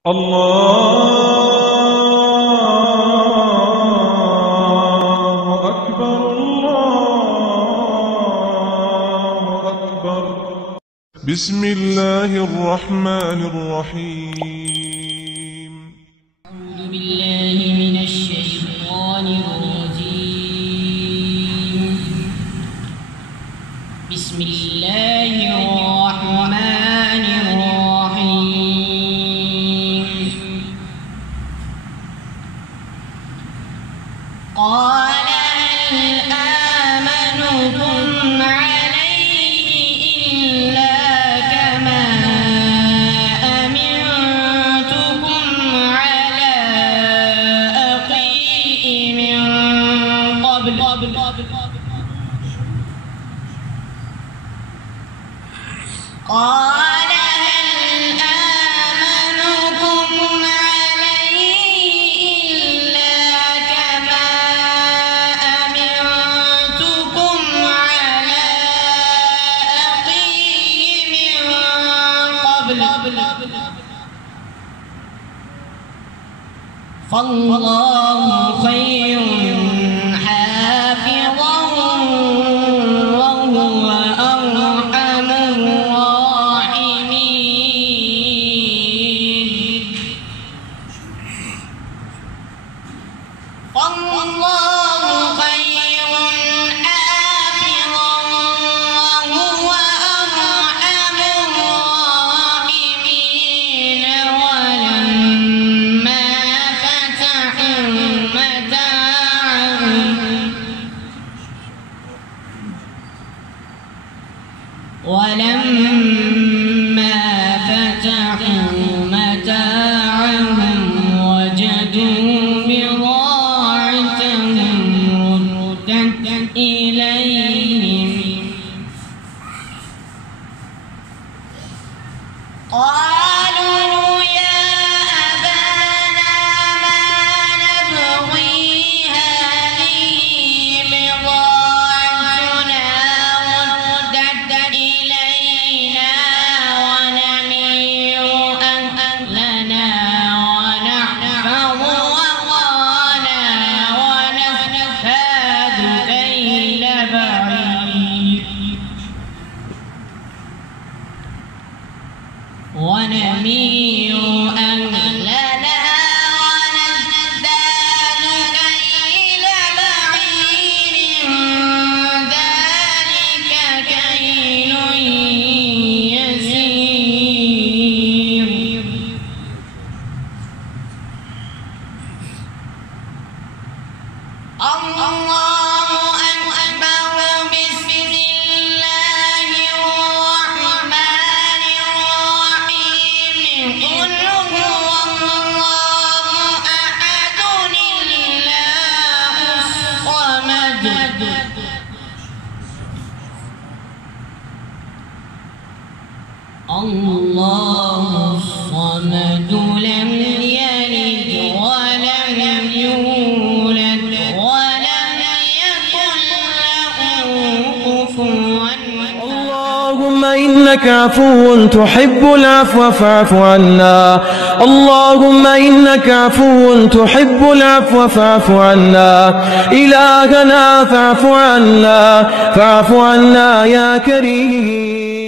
الله أكبر الله أكبر. بسم الله الرحمن الرحيم. أعوذ بالله من الشيطان الرجيم. بسم الله الرحمن الرحيم. قال هل آمنكم عليه إلا كما أمنتكم على أخيه من قبل. قال هل آمنكم عليه إلا كما أمنتكم على أخيه من قبل. فالله خير حافظا وهو أرحم الراحمين. فالله خير حافظا وهو أرحم الراحمين. ولما فتحوا متاعهم وجدوا بضاعتهم ردت إليهم. قالوا يا أبانا ما نبغي هذه بضاعتنا ردت إلينا ونمير أهلنا ونحفظ ورانا ونزداد كيل بعيد. ونمير أهلنا ونزداد كيل بعير. ذلك كيل يسير. الله أكبر. بسم الله الرحمن الرحيم. قل هو الله أحد الله الصمد. الله الصمد لم يلد ولم يولد ولم يكن له كفوا. اللهم إنك عفو تحب العفو فاعف عنا. اللهم إنك عفو تحب العفو فاعف عنا. إلهنا فاعف عنا، فاعف عنا يا كريم.